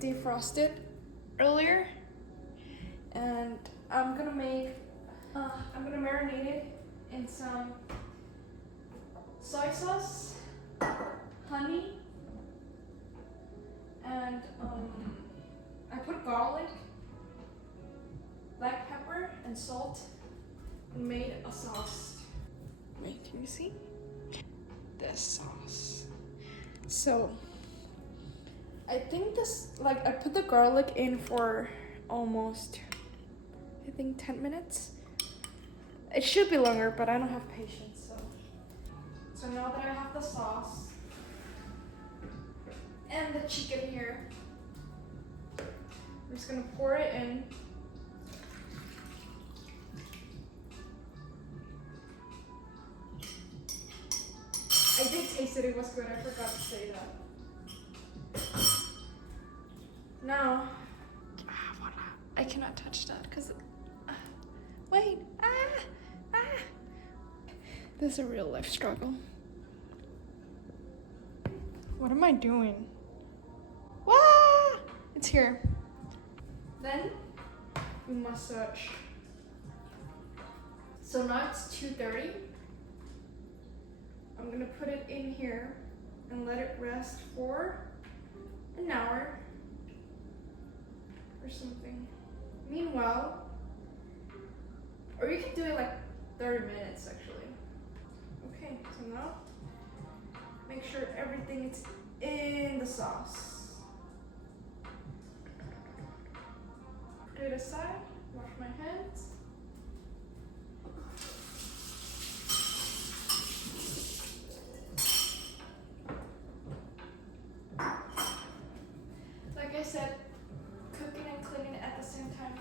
defrosted earlier, and I'm gonna marinate it in some soy sauce, honey, and I put garlic, black pepper, and salt, and made a sauce. Wait, can you see? This sauce. So, I think this, like, I put the garlic in for almost, I think 10 minutes. It should be longer, but I don't have patience, so. So now that I have the sauce and the chicken here, I'm just gonna pour it in. I did taste it was good, I forgot to say that. Now, voila. I cannot touch that because, wait, this is a real life struggle. What am I doing? Wah! It's here. Then, we massage. So now it's 2:30. I'm gonna put it in here and let it rest for an hour or something. Meanwhile, or you can do it like 30 minutes actually. Okay, so now make sure everything is in the sauce. Put it aside, wash my hands. Like I said, cooking and cleaning at the same time,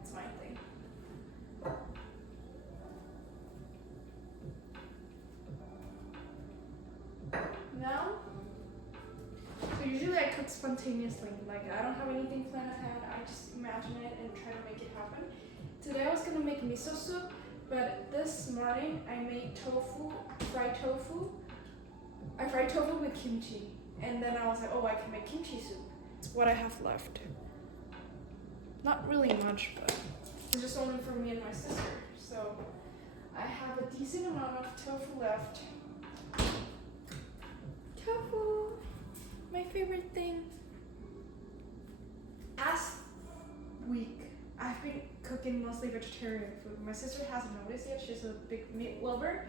it's my thing. Now, so usually I cook spontaneously, like I don't have anything planned ahead, I just imagine it and try to make it happen. Today I was gonna make miso soup, but this morning I made tofu, fried tofu. I fried tofu with kimchi, and then I was like, oh, I can make kimchi soup. It's what I have left. Not really much, but it's just only for me and my sister. So I have a decent amount of tofu left. Tofu, my favorite thing. Last week, I've been cooking mostly vegetarian food. My sister hasn't noticed yet. She's a big meat lover.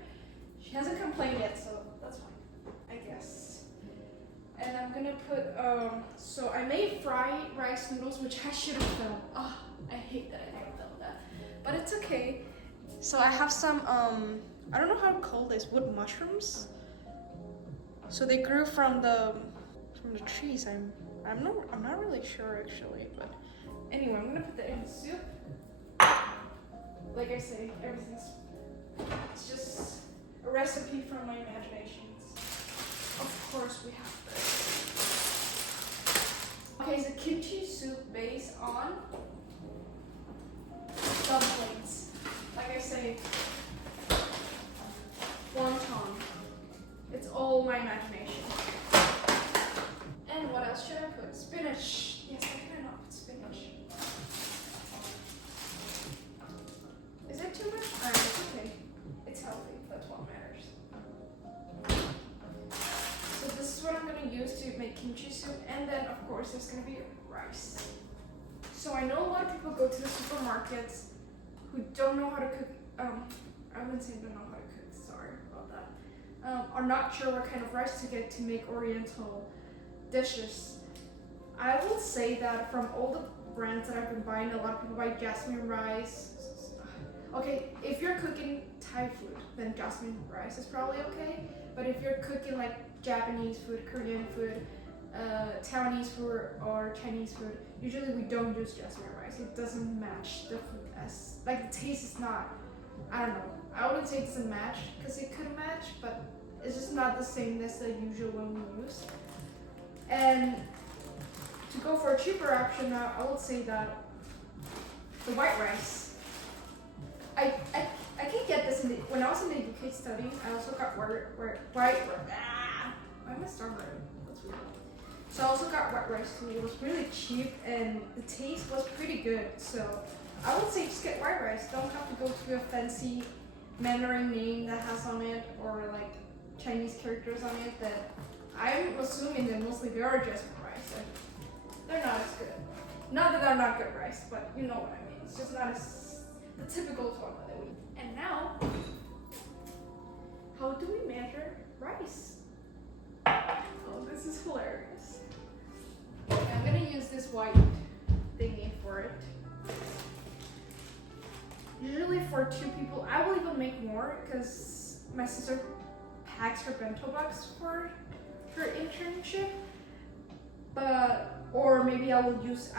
She hasn't complained yet, so that's fine, I guess. And I'm gonna put, so I made fried rice noodles, which I should have filmed. Oh, I hate that I didn't film that. But it's okay. So I have some, I don't know how to call this, wood mushrooms. So they grew from the trees. I'm not really sure actually, but anyway, I'm gonna put that in the soup. Like I say, it's just a recipe from my imaginations. Of course we have this. Okay, so kimchi soup based on dumplings. Like I say, wonton. It's all my imagination. And what else should I put? Spinach. Yes, I can not put spinach. Is it too much? Alright, it's okay. It's healthy. That's what matters. So this is what I'm going to use to make kimchi soup. And then, of course, there's going to be rice. So I know a lot of people go to the supermarkets who don't know how to cook. I wouldn't say don't know how to cook. Sorry about that. Are not sure what kind of rice to get to make oriental dishes. I will say that from all the brands that I've been buying, a lot of people buy jasmine rice. Okay, if you're cooking Thai food, then jasmine rice is probably okay. But if you're cooking like Japanese food, Korean food, Taiwanese food, or Chinese food, usually we don't use jasmine rice. It doesn't match the food as, like the taste is not, I don't know. I wouldn't say it doesn't match, because it could match, but it's just not the same as the usual one we use. And to go for a cheaper option, I would say that the white rice. I can get this when I was in the UK studying. I also got white. Why am I starving? That's weird. So I also got white rice too. It was really cheap and the taste was pretty good. So I would say just get white rice. Don't have to go to a fancy Mandarin name that has on it or like Chinese characters on it that I'm assuming that mostly they are just rice and they're not as good. Not that they're not good rice, but you know what I mean. It's just not as the typical toilet that we eat. And now, how do we measure rice? Oh, this is hilarious. Okay, I'm gonna use this white thingy for it. Usually for 2 people, I will even make more because my sister packs her bento box for her internship. But, or maybe I will use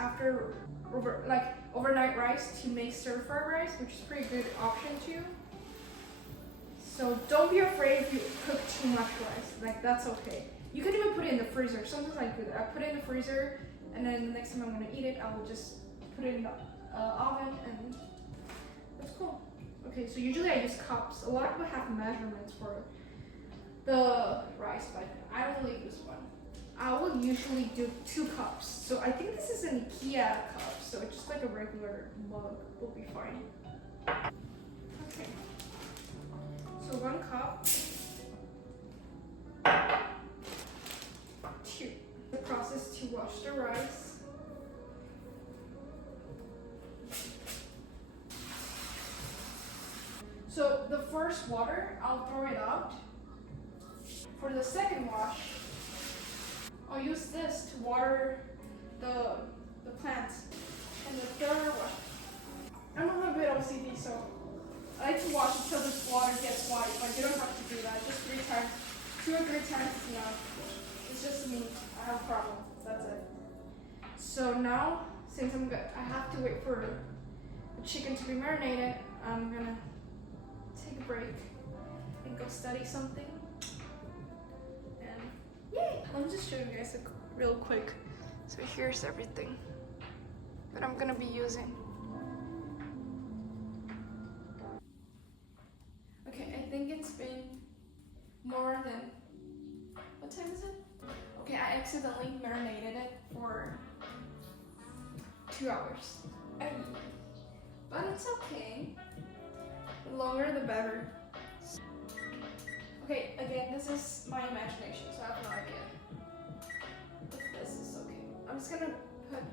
overnight rice to make stir-fry rice, which is a pretty good option too. So don't be afraid if you cook too much rice, like that's okay. You can even put it in the freezer. Sometimes I do that. I put it in the freezer and then the next time I'm gonna eat it, I will just put it in the oven and that's cool. Okay, so usually I use cups. A lot of people have measurements for the rice, but I only use one. I will usually do 2 cups. So I think this is an IKEA cup, so it's just like a regular mug will be fine. Okay. So 1 cup. 2. The process to wash the rice. So the first water, I'll throw it out. For the second wash, I'll use this to water the plants. And the third wash, I don't have good OCD, so I like to wash until this water gets white, but you don't have to do that. Just 3 times, 2 or 3 times is enough. It's just me, I have a problem, that's it. So now, since I have to wait for the chicken to be marinated, I'm gonna take a break and go study something. And yay! Let me just show you guys real quick. So here's everything that I'm gonna be using. Okay, I think it's been more than, what time is it? Okay, I accidentally marinated it for 2 hours. But it's okay. The longer the better. Okay, again, this is my imagination, so I have no idea if this is okay. I'm just gonna put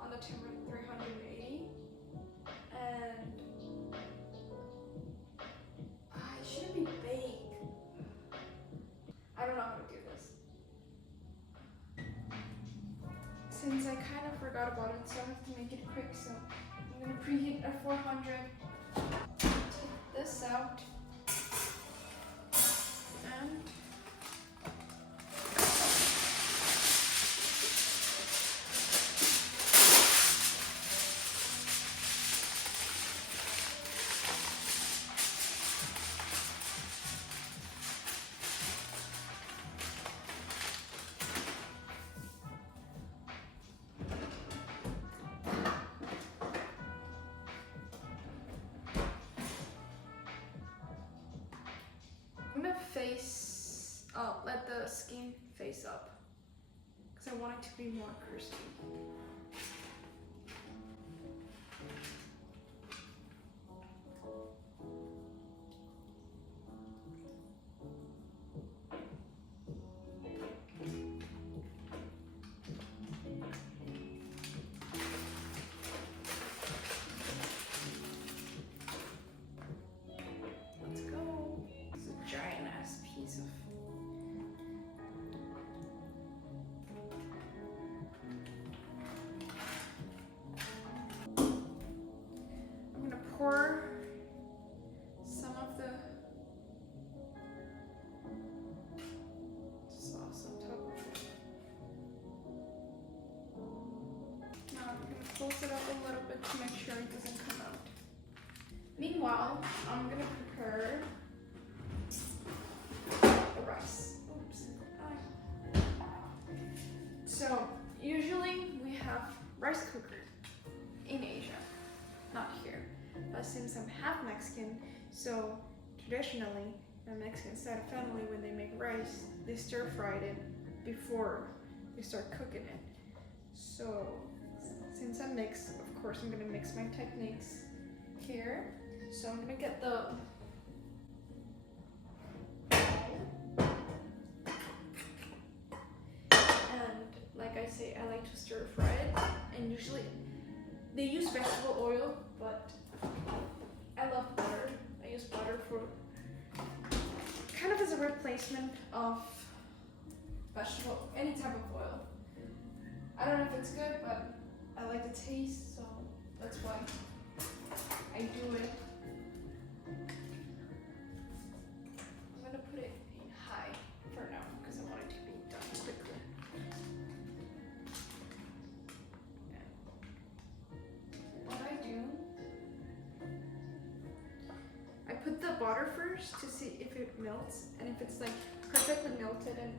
on the timer 380 and it shouldn't be baked. I don't know how to do this. Since I kind of forgot about it, so I have to make it quick, so I'm gonna preheat at 400. Take this out. And I'm gonna face up, let the skin face up, because I want it to be more crispy. Let's go. It's a giant ass piece of. I'm gonna pour some of the sauce on top of it. Now I'm gonna close it up a little bit to make sure it doesn't come out. Meanwhile, I'm gonna prepare the rice. Oops. So usually we have rice cooker in Asia, not here. But since I'm half Mexican, so traditionally the Mexican side of family, when they make rice, they stir fried it before we start cooking it. So since I mix, of course I'm gonna mix my techniques here. So I'm gonna get the and like I say, I like to stir fry it, and usually they use vegetable oil, but I love butter. I use butter for kind of as a replacement of vegetable, any type of oil. I don't know if it's good, but I like the taste, so that's why I do it. I'm gonna put it high for now because I want it to be done quickly. What I do, I put the butter first to see if it melts, and if it's like perfectly melted and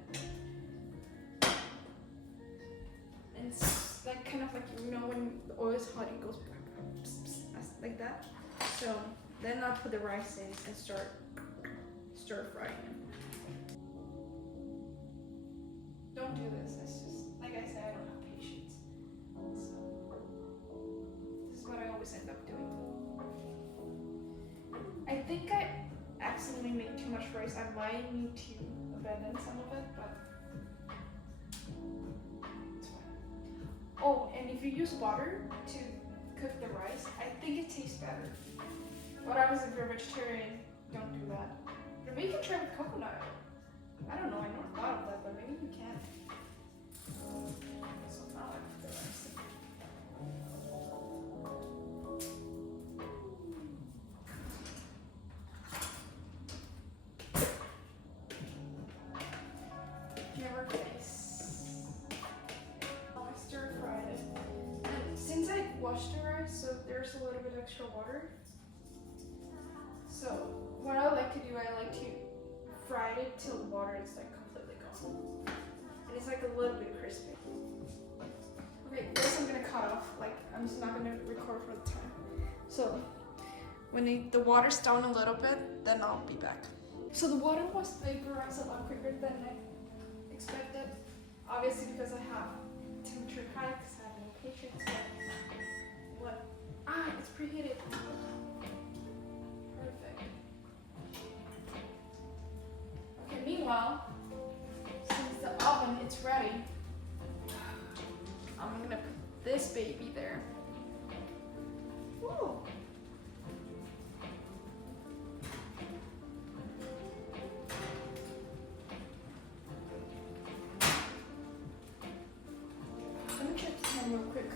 it's like kind of like, you know, when the oil is hot, it goes like that. So then I'll put the rice in and start stir frying it. Don't do this. It's just, like I said, I don't have patience. So this is what I always end up doing. I think I accidentally made too much rice. I might need to abandon some of it, but it's fine. Oh, and if you use butter to cook the rice, I think it tastes better. But obviously if you're a vegetarian, don't do that. But maybe you can try with coconut oil. I don't know, I never thought of that, but maybe you can. So now I put the rice in. Do you ever face? I stir fried it. And since I washed the rice, so there's a little bit extra water. So what I like to do, I like to fry it till the water is like completely gone. And it's like a little bit crispy. Okay, this I'm gonna cut off. Like, I'm just not gonna record for the time. So when the water's down a little bit, then I'll be back. So the water was vaporized a lot quicker than I expected. Obviously because I have temperature high because I have no patience. So what? It's preheated. Perfect. Okay, meanwhile, since the oven is ready, I'm gonna put this baby there. Ooh. Let me check the time real quick.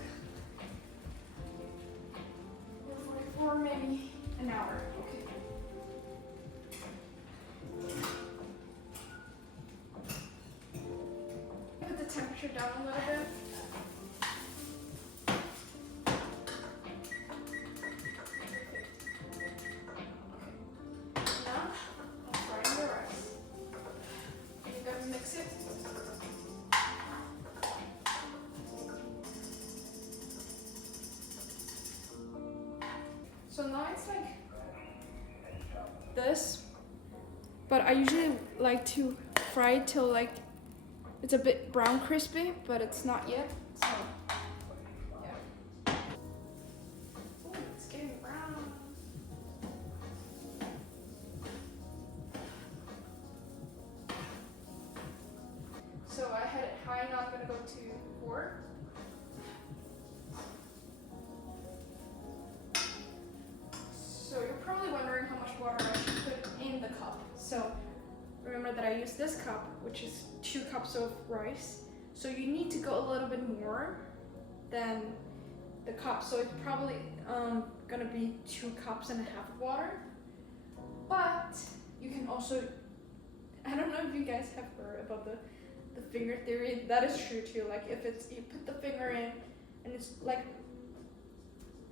For maybe an hour. Okay. Put the temperature down a little bit. Now, I'm frying the rice. You gotta mix it. So now it's like this, but I usually like to fry it till like it's a bit brown crispy, but it's not yet. So yeah. Ooh, it's getting brown. So I had it high, now I'm gonna go to 4. So you're probably wondering how much water I should put in the cup. So remember that I use this cup, which is 2 cups of rice. So you need to go a little bit more than the cup. So it's probably gonna be 2.5 cups of water. But you can also, I don't know if you guys have heard about the finger theory. That is true too. Like if it's, you put the finger in and it's like,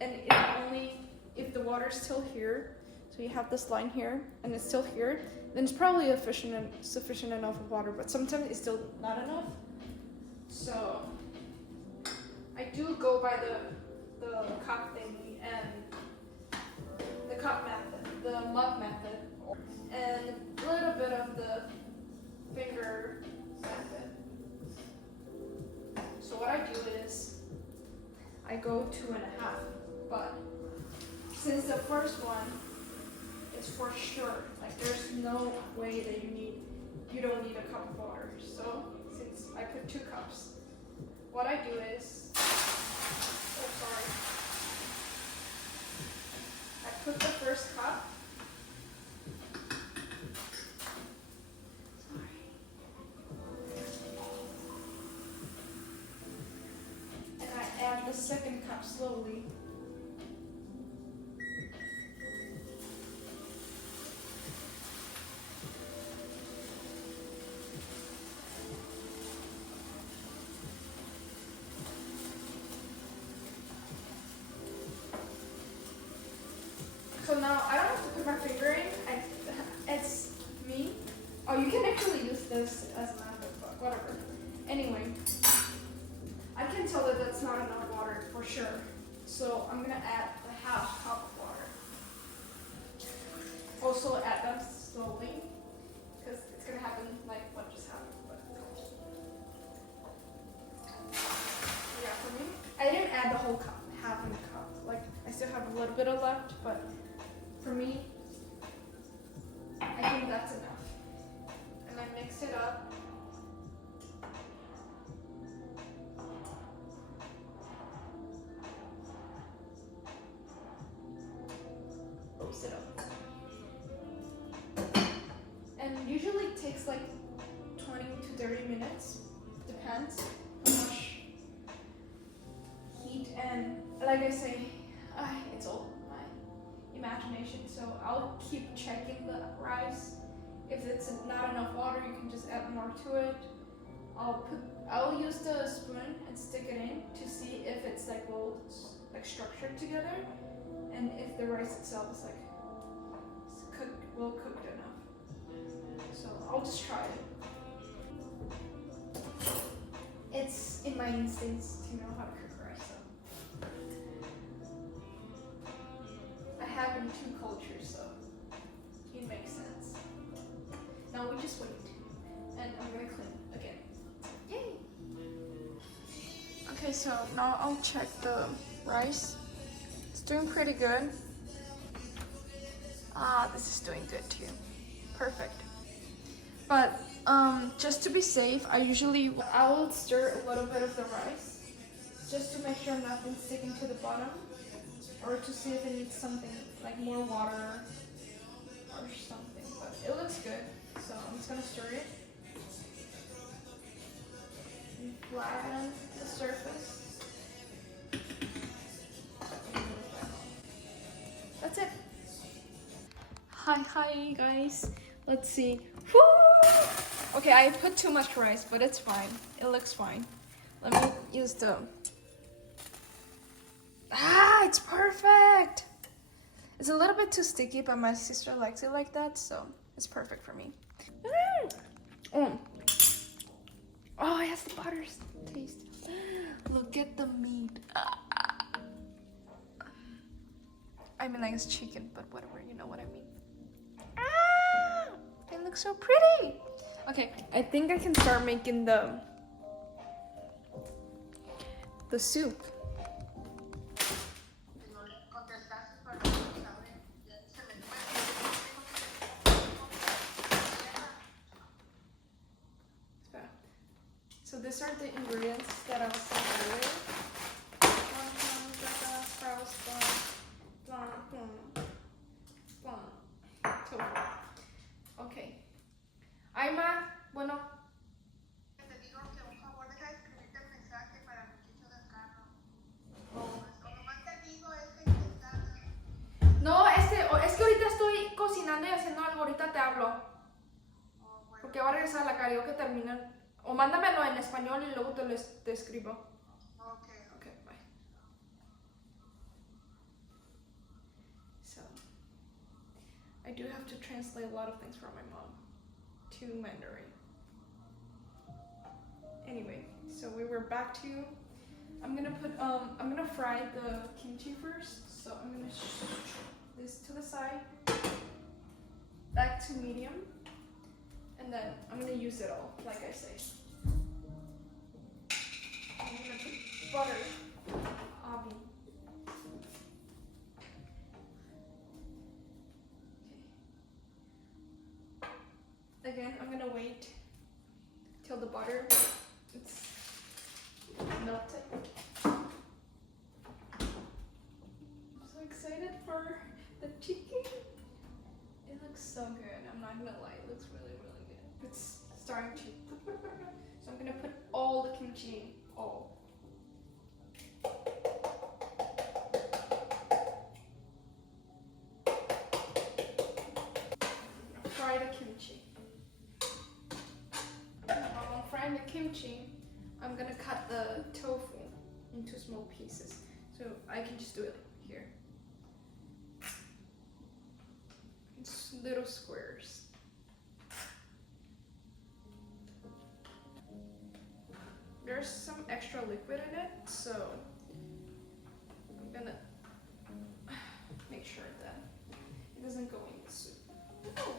and it only, if the water's still here, so you have this line here and it's still here, then it's probably sufficient enough of water, but sometimes it's still not enough. So I do go by the cup thingy and the cup method, the mug method, and a little bit of the finger method. I go 2.5. But since the first one is for sure, like there's no way that you don't need a cup of water. So since I put 2 cups, what I do is, oh sorry, I put the first cup. Add the second cup slowly. So now I don't have to put my finger in. It's me. Oh, you can actually use this as a method, but whatever. Anyway. I can tell that that's not enough water for sure. So I'm gonna add a half cup of water. Also add them slowly, because it's gonna happen like what just happened. But yeah, for me, I didn't add the whole cup, half of the cup. Like I still have a little bit of left, but for me, I think that's enough. And I mix it up. It up. And usually it takes like 20 to 30 minutes, depends how much heat, and like I say, it's all my imagination, so I'll keep checking the rice. If it's not enough water, you can just add more to it. I'll use the spoon and stick it in to see if it's like structured together, and if the rice itself is like well cooked enough. So I'll just try it. It's in my instincts to know how to cook rice. So I have in 2 cultures, so it makes sense. Now we just wait, and I'm gonna clean again. Yay! Okay, so now I'll check the rice. It's doing pretty good. This is doing good too. Perfect. But just to be safe, I will stir a little bit of the rice just to make sure nothing's sticking to the bottom, or to see if it needs something like more water or something. But it looks good, so I'm just gonna stir it and flatten the surface. That's it. Hi guys. Let's see. Woo! Okay, I put too much rice, but it's fine. It looks fine. Let me use the... it's perfect! It's a little bit too sticky, but my sister likes it like that, so it's perfect for me. Oh, it has the butter taste. Look at the meat. I mean, like it's chicken, but whatever, you know what I mean. It looks so pretty. Okay, I think I can start making the soup. So these are the ingredients that I was saying earlier. Tofu. Okay. Aima, bueno. Te digo que un favor deja de escribirte el mensaje para el muchacho del carro. Lo más te digo es que No, es que ahorita estoy cocinando y haciendo algo, ahorita te hablo. bueno. Porque va a regresar a la karaoke que terminan. O mándamelo en español y luego te escribo. Okay, bye. So, I do have to translate a lot of things from my mom to Mandarin. Anyway, so we were back to, I'm gonna fry the kimchi first. So I'm gonna this to the side, back to medium, and then I'm gonna use it all, like I say. I'm gonna put butter, obviously. Again, I'm gonna wait till the butter is melted. I'm so excited for the chicken. It looks so good. I'm not gonna lie, it looks really, really good. It's starting to. So I'm gonna put all the kimchi in. All. Fry the kimchi. While I'm frying the kimchi, I'm gonna cut the tofu into small pieces. So I can just do it here. It's little squares. There's some extra liquid in it, so I'm gonna make sure that it doesn't go in the soup. Oh.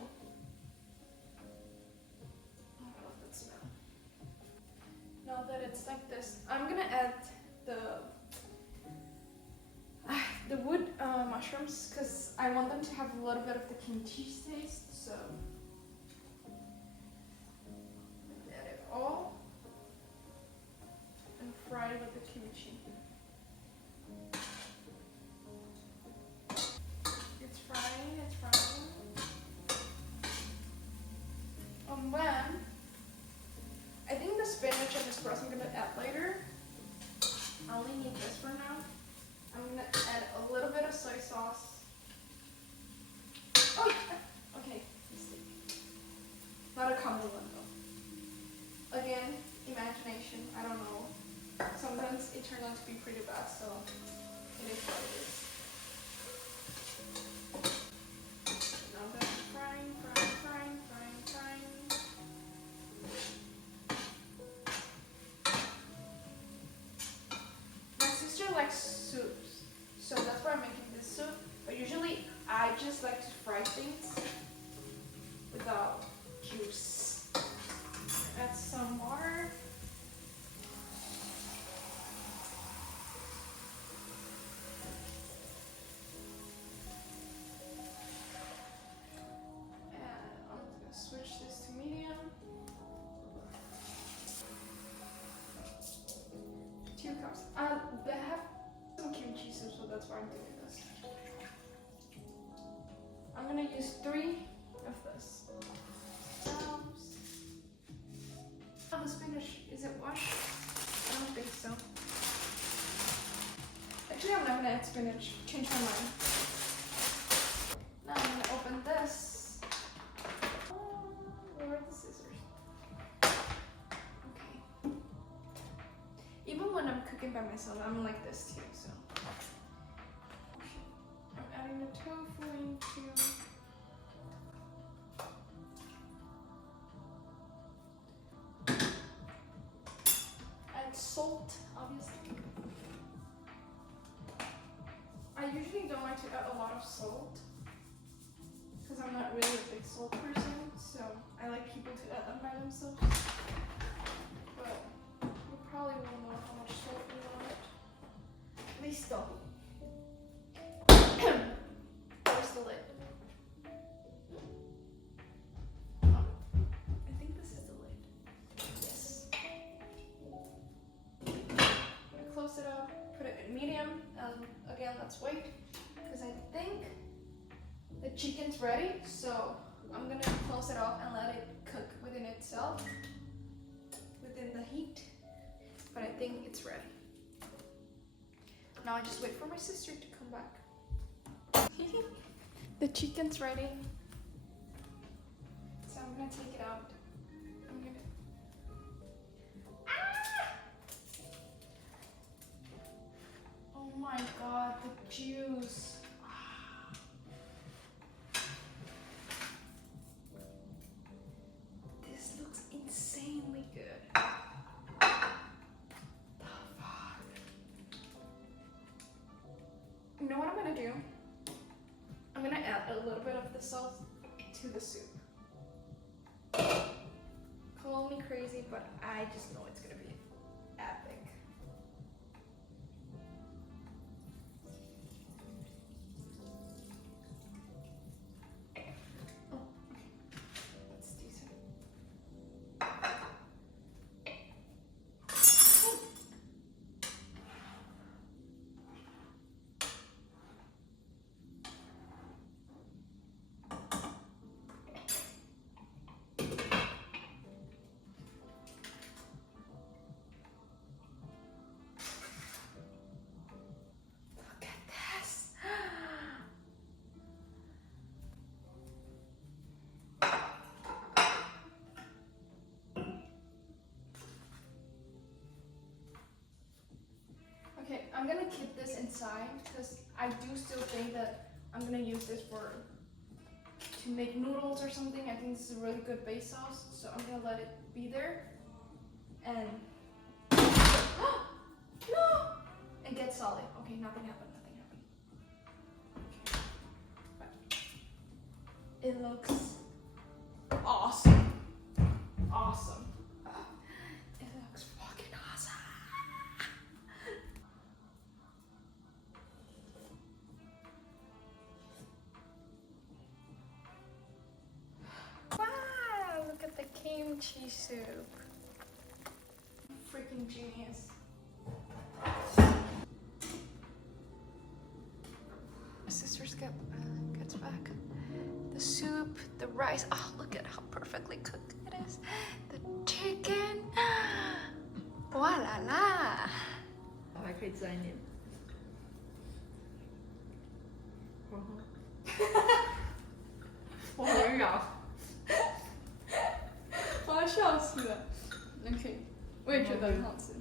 I love that smell. Now that it's like this, I'm gonna add the wood mushrooms because I want them to have a little bit of the kimchi taste. So add it all and fry with the kimchi. It's frying, it's frying. When I think the spinach and the sprouts I'm gonna add later. I only need this for now. I'm gonna add a little bit of soy sauce. Oh, okay, not a common one though. Again, imagination. I don't know. Sometimes it turns out to be pretty bad, so it is what it is. Now that I'm frying. My sister likes soups, so that's why I'm making this soup. But usually I just like to fry things without juice. Add some water. Switch this to medium. 2 cups. They have some kimchi soup, so that's why I'm doing this. I'm gonna use 3 of this. Oh, the spinach, is it washed? I don't think so. Actually, I'm not gonna add spinach. Change my mind. Now I'm gonna open this. Where are the scissors? Okay. Even when I'm cooking by myself, I'm like this too, so. I'm adding the tofu into. Add salt, obviously. I usually don't like to add a lot of salt because I'm not really a big salt person, so I like people to add them by themselves. But you probably won't know how much salt you want. Please don't. Where's the lid? Oh, I think this is the lid. Yes. I'm gonna close it up, put it in medium, and again, let's wait because I think the chicken's ready, so I'm gonna close it off and let it cook within itself, within the heat, but I think it's ready. Now I just wait for my sister to come back. The chicken's ready, so I'm gonna take it out. I'm gonna... Ah! Oh my god, the juice. Insanely good. The fuck? You know what I'm gonna do? I'm gonna add a little bit of the salt to the soup. Call me crazy, but I just know it's gonna be epic. Oh, okay. That's decent. I'm gonna keep this inside because I do still think that I'm gonna use this to make noodles or something. I think this is a really good base sauce, so I'm gonna let it be there and no, and get solid. Okay, nothing happened. Okay. It looks awesome. Awesome. It looks fucking awesome. Wow, look at the kimchi soup. Freaking genius. My sister's gets back. The soup, the rice. Oh, look at how perfectly cooked it is. The chicken. Wow la la. 我还可以沾一点。我很咬。我要笑死了。OK，我也觉得很好吃。